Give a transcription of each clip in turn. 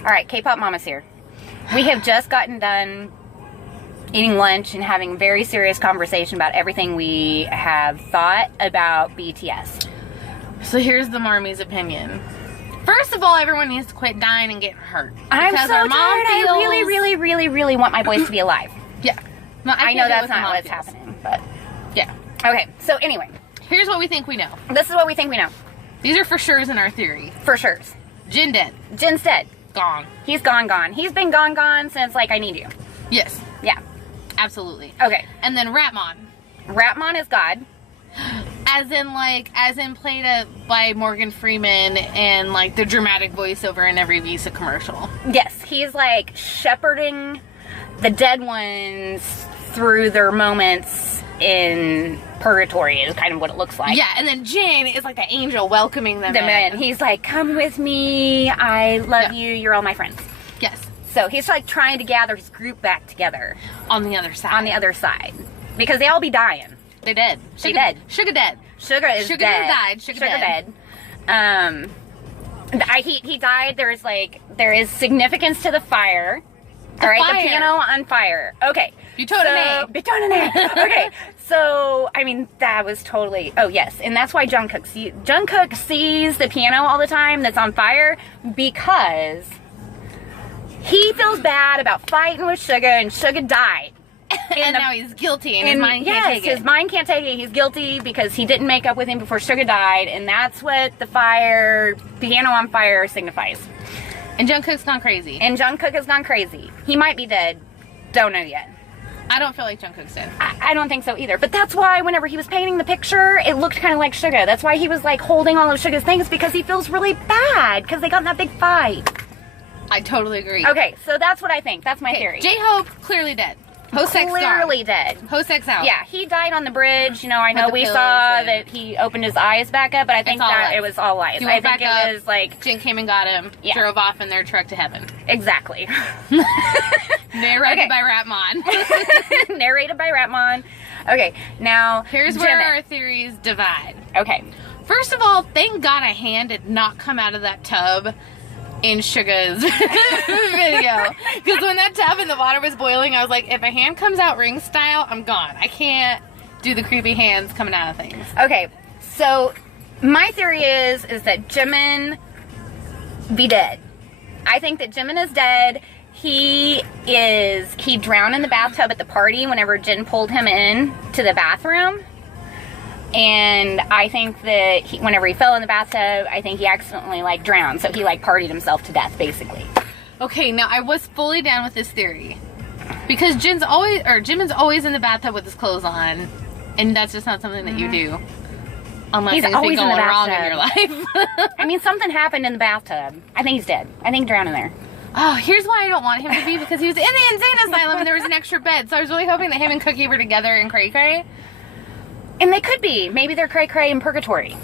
Alright, KpopMamas here. We have just gotten done eating lunch and having a very serious conversation about everything we have thought about BTS. So here's the Marmie's opinion. First of all, everyone needs to quit dying and getting hurt. I'm so tired. I really want my boys to be alive. Yeah. No, I know that's not what's happening, but... Yeah. Okay, so anyway. Here's what we think we know. This is what we think we know. These are for sure's in our theory. For sure's. Jin dead. Jin's dead. Gone. He's gone. He's been gone since, like, I Need You. Yes. Yeah. Absolutely. Okay. And then Ratmon. Ratmon is God. As in played by Morgan Freeman and, like, the dramatic voiceover in every Visa commercial. Yes. He's, like, shepherding the dead ones through their moments in purgatory is kind of what it looks like. Yeah, and then Jin is like the angel welcoming them in. He's like, come with me, I love you, you're all my friends. Yes. So he's like trying to gather his group back together. On the other side. On the other side. Because they all be dying. They dead. They dead. Sugar dead. Sugar is Sugar dead. Died. Sugar dead. He died. There is significance to the fire. All right, the piano on fire. Okay. Betonane. Okay, so, I mean, that was totally... Oh, yes, and that's why Jungkook sees the piano all the time that's on fire because he feels bad about fighting with Suga, and Suga died. And now he's guilty, and his mind can't take it. Yes, his mind can't take it. He's guilty because he didn't make up with him before Suga died, and that's what the piano on fire signifies. And Jungkook's gone crazy. And Jungkook has gone crazy. He might be dead. Don't know yet. I don't feel like Jungkook's dead. I don't think so either. But that's why whenever he was painting the picture, it looked kind of like Suga. That's why he was like holding all of Suga's things because he feels really bad because they got in that big fight. I totally agree. Okay, so that's what I think. That's my theory. J-Hope, clearly dead. Hosek's clearly dead. Hosek's out. Yeah, he died on the bridge. You know, I know we saw that he opened his eyes back up, but I think that it was all lies. I think it was like... Jin came and got him, drove off in their truck to heaven. Exactly. Narrated by Ratmon. Narrated by Ratmon. Okay, now... Here's where our theories divide. Okay. First of all, thank God a hand did not come out of that tub in Suga's video. Because when that tub in the water was boiling, I was like, if a hand comes out ring style, I'm gone. I can't do the creepy hands coming out of things. Okay, so my theory is that Jimin be dead. I think that Jimin is dead. He drowned in the bathtub at the party whenever Jin pulled him in to the bathroom. And I think that whenever he fell in the bathtub, I think he accidentally, like, drowned. So he, like, partied himself to death, basically. Okay, now I was fully down with this theory. Because Jimin's always in the bathtub with his clothes on. And that's just not something that you do. Unless things be going wrong in your life. I mean, something happened in the bathtub. I think he's dead. I think he drowned in there. Oh, here's why I don't want him to be. Because he was in the insane asylum and there was an extra bed. So I was really hoping that him and Cookie were together in Cray Cray. And they could be. Maybe they're cray-cray in purgatory.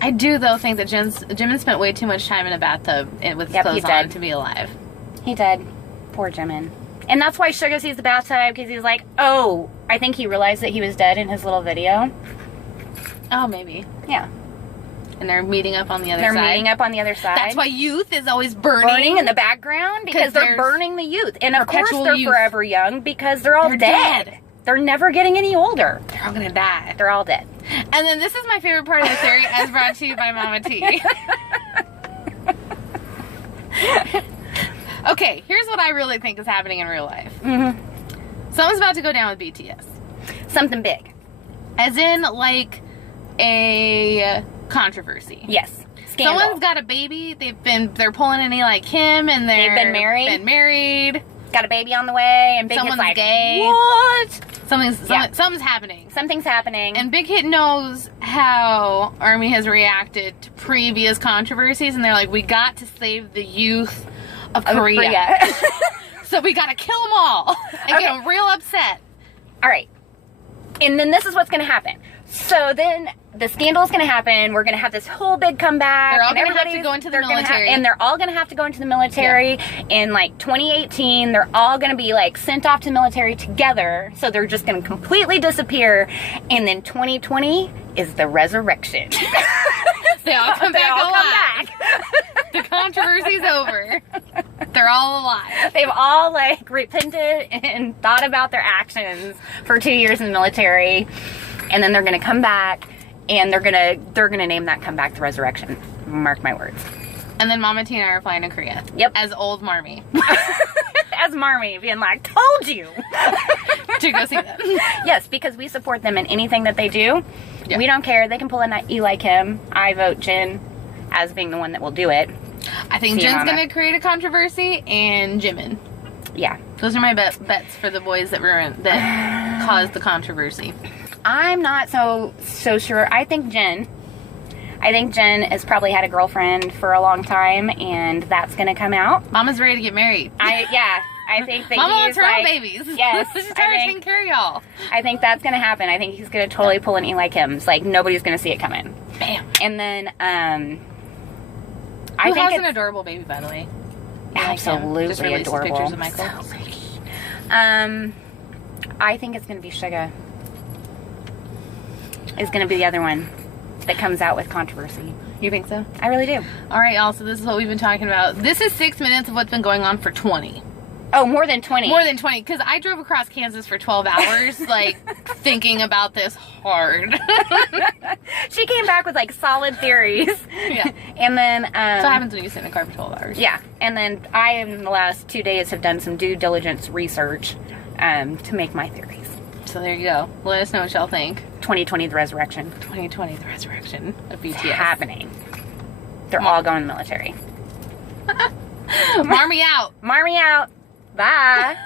I do, though, think that Jimin spent way too much time in a bathtub with his clothes on to be alive. He did. Poor Jimin. And that's why Suga sees the bathtub, because he's like, oh, I think he realized that he was dead in his little video. Oh, maybe. Yeah. And they're meeting up on the other side. They're meeting up on the other side. That's why youth is always burning. Burning in the background, because they're burning the youth. And of course they're forever young, because they're all dead. They're never getting any older. They're all gonna die. They're all dead. And then this is my favorite part of the theory, as brought to you by Mama T. Okay, here's what I really think is happening in real life. Something's about to go down with BTS. Something big. As in, like, a controversy. Yes. Scandal. Someone's got a baby. They're pulling any like him, and they've been married. Got a baby on the way, and Big Hit's like, gay. What? Something's happening. Something's happening. And Big Hit knows how ARMY has reacted to previous controversies, and they're like, we got to save the youth of Korea. So we got to kill them all and get them real upset. All right. And then this is what's going to happen. So then the scandal is going to happen. We're going to have this whole big comeback. They're all going to have to go into the military. And they're all going to have to go into the military. In like 2018, they're all going to be like sent off to the military together. So they're just going to completely disappear. And then 2020 is the resurrection. They all come back alive. The controversy's over. They're all alive. They've all like repented and thought about their actions for 2 years in the military, and then they're gonna come back, and they're gonna name that comeback the resurrection. Mark my words. And then Mama T and I are flying to Korea. Yep. As old Marmy. As Marmy being like, told you. To go see them. Yes, because we support them in anything that they do. Yeah. We don't care. They can pull a Eli Kim. I vote Jin as being the one that will do it. I think See you, Jen's Mama. gonna create a controversy, and Jimin. Yeah. Those are my bets for the boys that caused the controversy. I'm not so sure. I think Jen has probably had a girlfriend for a long time, and that's gonna come out. Mama's ready to get married. I think that Mama wants he's her own like, babies. Yes, She's tired of taking care of y'all. I think that's gonna happen. I think he's gonna totally pull an Eli Kim's. Like nobody's gonna see it coming. Bam. And then Who I think has it's an adorable baby, by the way? absolutely Just released the adorable. pictures of Michael. So pretty. I think it's gonna be Suga. Is gonna be the other one that comes out with controversy. You think so? I really do. All right, y'all. So this is what we've been talking about. This is 6 minutes of what's been going on for 20. Oh, more than 20. More than 20, because I drove across Kansas for 12 hours, like, thinking about this hard. She came back with like solid theories. Yeah. And then That's what happens when you sit in a car for 12 hours. yeah. And then I in the last 2 days have done some due diligence research to make my theories. So there you go. Let us know what y'all think. 2020 the resurrection. 2020, the resurrection of BTS. It's happening. They're all going in the military. Marmy out. Marmy out. Bye.